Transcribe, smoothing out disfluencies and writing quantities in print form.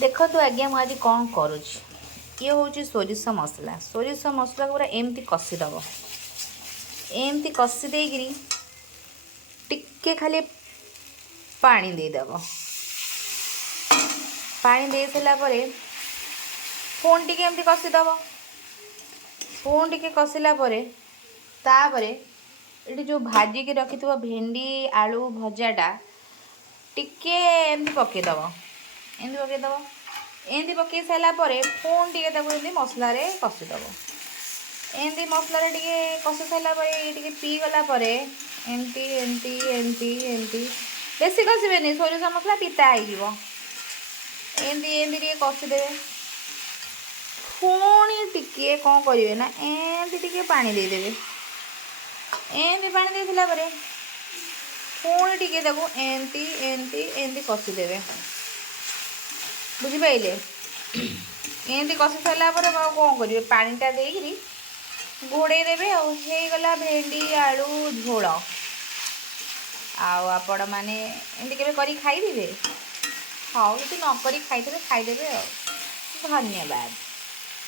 देखो आज्ञा मुझे कौन करुँच ये हूँ सोरिष मसला को पूरा एमती कषिदेव एमती कषि देकरी टिके खाली पानी देदेव पानी दे सारा पुणी टिके एमती कषिदेव पुणी टिके कषिला तापर ये जो भाजिक रखि भेंडी आलू भजाटा टिके एमती पकईदेव एमती पकई सारापर पुणी टे मसलार कषिदेव एमती मसलार टे कषि सारापर ये पीगला एमती एमती एमती एमती बेसी कषिबेनि सोरिष मसला पिता हो एमती एमती कषिदे पुणी टिके कौन करेंगे ना एमती टिके पानी देदेवे एमती पानी दे सारा पुणी टिके एमती एमती एमती कषिदेवे बुझिपारे एमती कषि सारा कौन करेंगे पानीटा देकरी घोड़े देवे गला भेंडी आलू झोल आपण मैंने एमती के खाइदे हाँ ये नक खाइदे धन्यवाद।